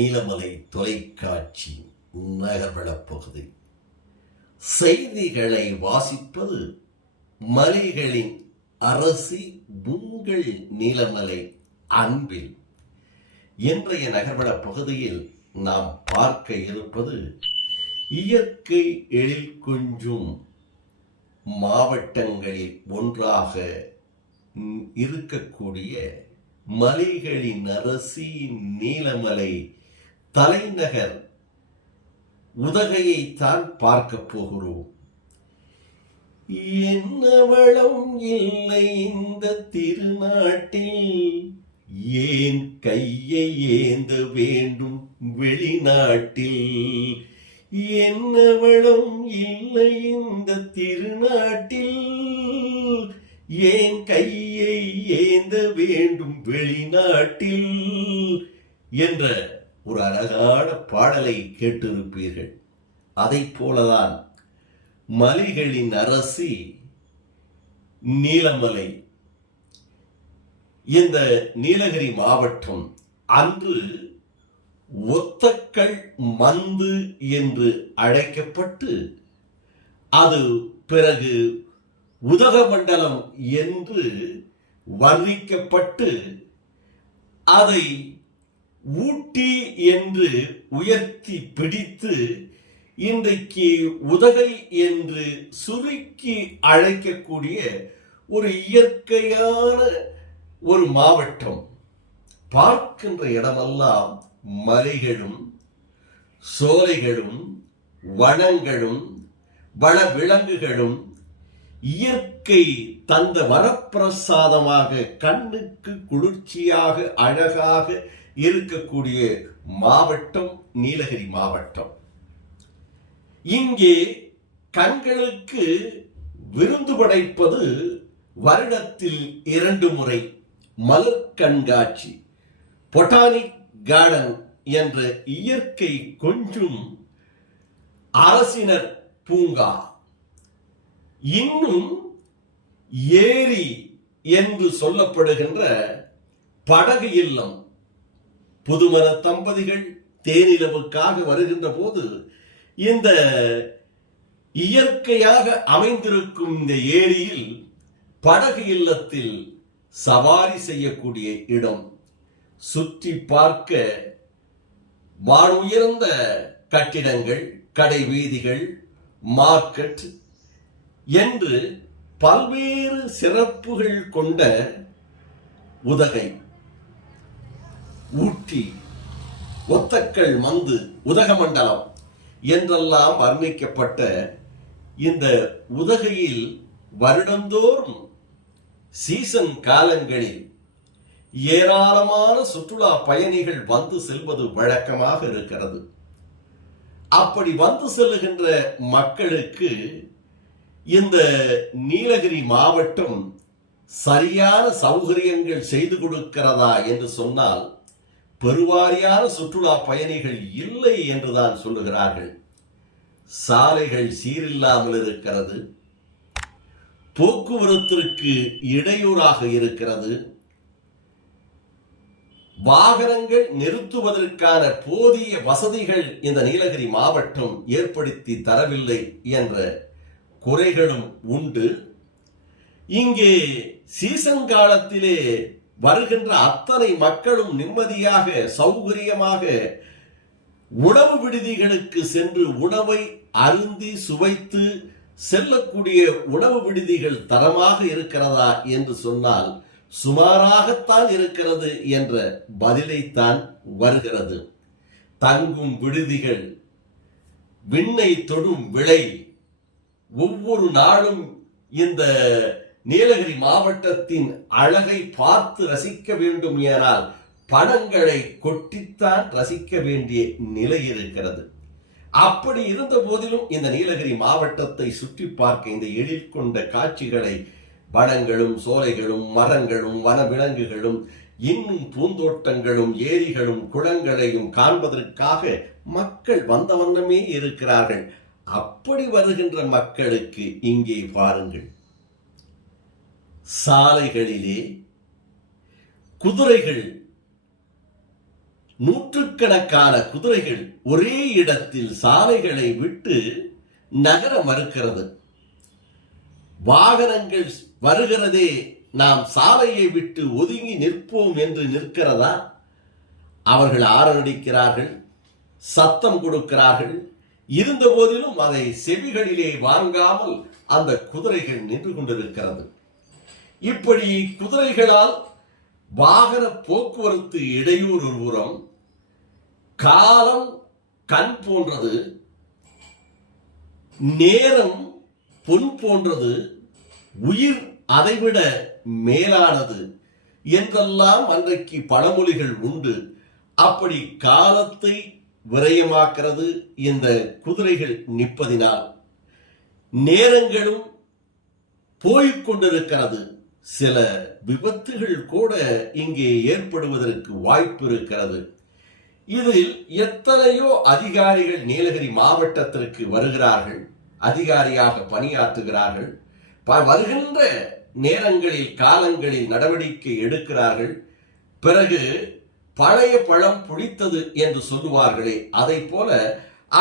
நீலமலை தொலைக்காட்சி நகர்வளப் பகுதி. செய்திகளை வாசிப்பது மலைகளின் அரசி உங்கள் நீலமலை அன்பில். இன்றைய நகர்வளப் பகுதியில் நாம் பார்க்க இருப்பது இயற்கை எழில் கொஞ்சும் மாவட்டங்களில் ஒன்றாக இருக்கக்கூடிய மலைகளின் அரசி நீலமலை தலைநகர் உதகையை தான் பார்க்க போகிறோம். என்ன வளம் இல்லை இந்த திருநாட்டில், ஏன் கையை ஏந்த வேண்டும் வெளிநாட்டில். என்ன வளம் இல்லை இந்த திருநாட்டில், ஏன் கையை ஏந்த வேண்டும் வெளிநாட்டில் என்ற ஒரு அழகான பாடலை கேட்டிருப்பீர்கள். அதை போலதான் மலைகளின் அரசி நீலமலை. இந்த நீலகிரி மாவட்டம் அன்று ஒத்தக்கல் மந்து என்று அழைக்கப்பட்டு, அது பிறகு உதகமண்டலம் என்று வர்ணிக்கப்பட்டு, அதை ஊட்டி என்று உயர்த்தி பிடித்து இன்றைக்கு உதகை என்று சுருக்கி அழைக்கக்கூடிய ஒரு இயற்கையான ஒரு மாவட்டம். பார்க்கின்ற இடமெல்லாம் மலைகளும் சோலைகளும் வனங்களும் வன விலங்குகளும் இயற்கை தந்த வரப்பிரசாதமாக கண்ணுக்கு குளிர்ச்சியாக அழகாக இருக்கக்கூடிய மாவட்டம் நீலகிரி மாவட்டம். இங்கே கண்களுக்கு விருந்து படைப்பது வருடத்தில் 2 முறை மலர் கண்காட்சி, பொட்டானிக் கார்டன் என்ற இயற்கை கொஞ்சும் அரசினர் பூங்கா, இன்னும் ஏரி என்று சொல்லப்படுகின்ற படகு இல்லம். புதுமண தம்பதிகள் தேனிலவுக்காக வருகின்ற போது இந்த இயற்கையாக அமைந்திருக்கும் இந்த ஏரியில் படகு இல்லத்தில் சவாரி செய்யக்கூடிய இடம். சுற்றி பார்க்க வானுயர்ந்த கட்டிடங்கள், கடை வீதிகள், மார்க்கெட் என்று பல்வேறு சிறப்புகள் கொண்ட உதகை, ஊட்டி, ஒத்தக்கல் மந்து, உதகமண்டலம் என்றெல்லாம் வர்ணிக்கப்பட்ட இந்த உதகையில் வருடந்தோறும் சீசன் காலங்களில் ஏராளமான சுற்றுலா பயணிகள் வந்து செல்வது வழக்கமாக இருக்கிறது. அப்படி வந்து செல்லுகின்ற மக்களுக்கு இந்த நீலகிரி மாவட்டம் சரியான சௌகரியங்கள் செய்து கொடுக்கிறதா என்று சொன்னால் பெருவாரியான சுற்றுலா பயணிகள் இல்லை என்றுதான் சொல்லுகிறார்கள். சாலைகள் சீரில்லாமல் இருக்கிறது, போக்குவரத்திற்கு இடையூறாக இருக்கிறது, வாகனங்கள் நிறுத்துவதற்கான போதிய வசதிகள் இந்த நீலகிரி மாவட்டம் ஏற்படுத்தி தரவில்லை என்ற குறைகளும் உண்டு. இங்கே சீசன் காலத்திலே வருகின்ற அத்தனை மக்களும் நிம்மதியாக சௌகரியமாக உணவு விடுதிகளுக்கு சென்று உணவை அருந்தி சுவைத்து செல்லக்கூடிய உணவு விடுதிகள் தரமாக இருக்கிறதா என்று சொன்னால் சுமாராகத்தான் இருக்கிறது என்ற பதிலைத்தான் வருகிறது. தங்கும் விடுதிகள் விண்ணை தொடும் விலை. ஒவ்வொரு நாளும் இந்த நீலகிரி மாவட்டத்தின் அழகை பார்த்து ரசிக்க வேண்டும் என்றால் பணங்களை கொட்டித்தான் ரசிக்க வேண்டிய நிலை இருக்கிறது. அப்படி இருந்த போதிலும் இந்த நீலகிரி மாவட்டத்தை சுற்றி பார்க்க இந்த எழில் கொண்ட காட்சிகளை, வனங்களும் சோலைகளும் மரங்களும் வனவிலங்குகளும் இன்னும் பூந்தோட்டங்களும் ஏரிகளும் குளங்களையும் காண்பதற்காக மக்கள் வந்த வண்ணமே இருக்கிறார்கள். அப்படி வருகின்ற மக்களுக்கு இங்கே பாருங்கள், சாலைகளிலே குதிரைகள் நூற்றுக்கணக்கான குதிரைகள் ஒரே இடத்தில் சாலைகளை விட்டு நகர மறுக்கிறது. வாகனங்கள் வருகிறதே, நாம் சாலையை விட்டு ஒதுங்கி நிற்போம் என்று நிற்கிறதா? அவர்கள் ஆரடிக்கிறார்கள், சத்தம் கொடுக்கிறார்கள். இருந்த போதிலும் அதை செவிகளிலே வாங்காமல் அந்த குதிரைகள் நின்று கொண்டிருக்கிறது. இப்படி குதிரைகளால் வாகன போக்குவரத்து இடையூறு ஒரு புறம், காலம் கண் போன்றது, நேரம் பொன் போன்றது, உயிர் அதைவிட மேலானது என்றெல்லாம் அன்றைக்கு பழமொழிகள் உண்டு. அப்படி காலத்தை விரயமாக்கிறது இந்த குதிரைகள் நிற்பதினால். நேரங்களும் போய்கொண்டிருக்கிறது. சில விபத்துகள் கூட இங்கே ஏற்படுவதற்கு வாய்ப்பு இருக்கிறது. இதில் எத்தனையோ அதிகாரிகள் நீலகிரி மாவட்டத்திற்கு வருகிறார்கள், அதிகாரியாக பணியாற்றுகிறார்கள். வருகின்ற நேரங்களில் காலங்களில் நடவடிக்கை எடுக்கிறார்கள். பிறகு பழைய பழம் புளித்தது என்று சொல்லுவார்களே, அதை போல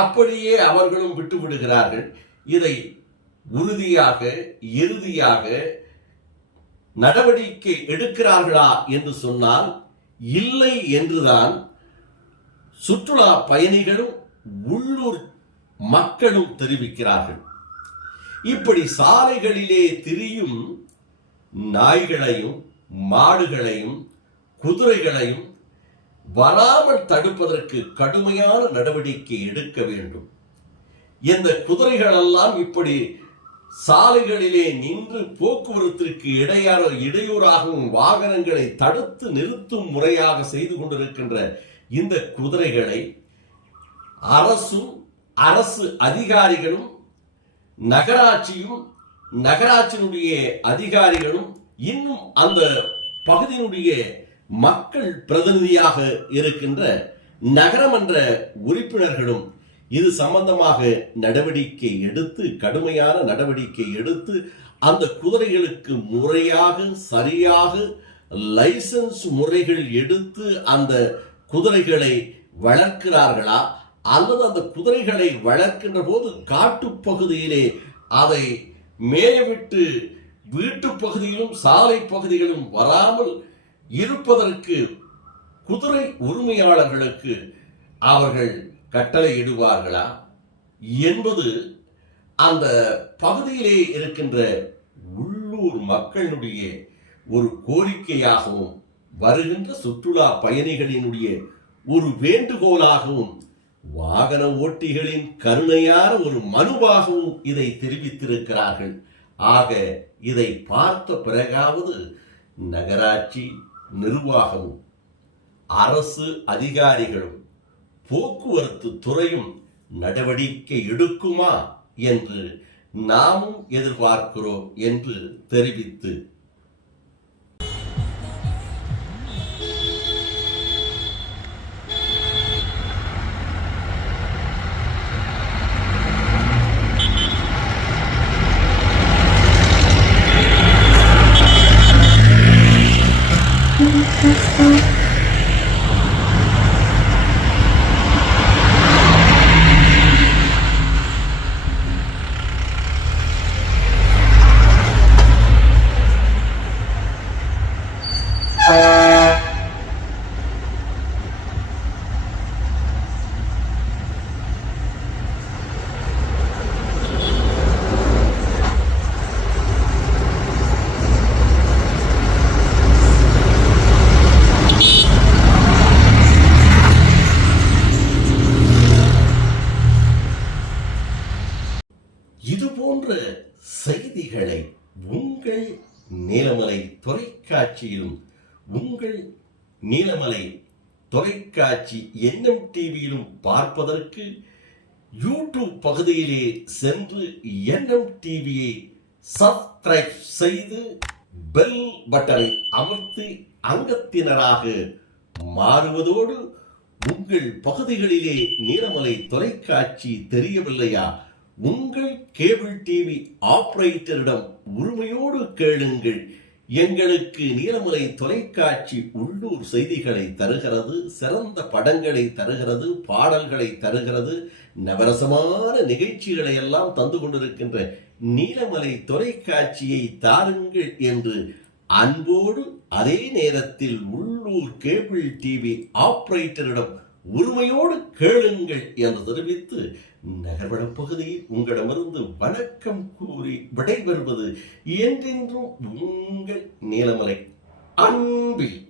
அப்படியே அவர்களும் விட்டுவிடுகிறார்கள். இதை உறுதியாக இறுதியாக நடவடிக்கை எடுக்கிறார்களா என்று சொன்னால் இல்லை என்றுதான் சுற்றுலா பயணிகளும் உள்ளூர் மக்களும் தெரிவிக்கிறார்கள். இப்படி சாலைகளிலே திரியும் நாய்களையும் மாடுகளையும் குதிரைகளையும் வராமல் தடுப்பதற்கு கடுமையான நடவடிக்கை எடுக்க வேண்டும். இந்த குதிரைகளெல்லாம் இப்படி சாலைகளிலே நின்று போக்குவரத்திற்கு இடையூறாகவும் வாகனங்களை தடுத்து நிறுத்தும் முறையாக செய்து கொண்டிருக்கின்ற இந்த குதிரைகளை அரசும் அரசு அதிகாரிகளும் நகராட்சியும் நகராட்சியினுடைய அதிகாரிகளும் இன்னும் அந்த பகுதியினுடைய மக்கள் பிரதிநிதியாக இருக்கின்ற நகரமன்ற உறுப்பினர்களும் இது சம்பந்தமாக நடவடிக்கை எடுத்து, கடுமையான நடவடிக்கை எடுத்து, அந்த குதிரைகளுக்கு முறையாக சரியாக லைசன்ஸ் முறைகள் எடுத்து அந்த குதிரைகளை வளர்க்கிறார்களா, அல்லது அந்த குதிரைகளை வளர்க்கின்ற போது காட்டுப்பகுதியிலே அதை மேயவிட்டு வீட்டு பகுதியிலும் சாலை பகுதிகளும் வராமல் இருப்பதற்கு குதிரை உரிமையாளர்களுக்கு அவர்கள் கட்டளை இடுவார்களா என்பது அந்த பகுதியிலே இருக்கின்ற உள்ளூர் மக்களுடைய ஒரு கோரிக்கையாகவும் வருகின்ற சுற்றுலா பயணிகளினுடைய ஒரு வேண்டுகோளாகவும் வாகன ஓட்டிகளின் கருணையான ஒரு மனுவாகவும் இதை தெரிவித்திருக்கிறார்கள். ஆக இதை பார்த்த பிறகாவது நகராட்சி நிர்வாகமும் அரசு அதிகாரிகளும் போக்குவரத்து துறையும் நடவடிக்கை எடுக்குமா என்று நாமும் எதிர்பார்க்கிறோம் என்று தெரிவித்து இதுபோன்ற செய்திகளை உங்கள் நீலமலை தொலைக்காட்சியிலும் உங்கள் நீலமலை தொலைக்காட்சி என்எம் டிவியிலும் பார்ப்பதற்கு யூடியூப் பகுதியிலே சென்று என்எம் டிவியை சப்ஸ்கிரைப் செய்து பெல் பட்டனை அமர்த்தி அங்கத்தினராக மாறுவதோடு உங்கள் பகுதிகளிலே நீலமலை தொலைக்காட்சி தெரியவில்லையா, உங்கள் கேபிள் டிவி ஆபரேட்டரிடம் உரிமையோடு கேளுங்கள். எங்களுக்கு நீலமலை தொலைக்காட்சி உள்ளூர் செய்திகளை தருகிறது, சிறந்த படங்களை தருகிறது, பாடல்களை தருகிறது, நவரசமான நிகழ்ச்சிகளை எல்லாம் தந்து கொண்டிருக்கின்ற நீலமலை தொலைக்காட்சியை தாருங்கள் என்று அன்போடு, அதே நேரத்தில் உள்ளூர் கேபிள் டிவி ஆபரேட்டரிடம் உரிமையோடு கேளுங்கள் என்று தெரிவித்து நகர்வளப் பகுதியில் உங்களிடமிருந்து வணக்கம் கூறி விடைபெறுவது என்றென்றும் உங்கள் நீலமலை அன்பில்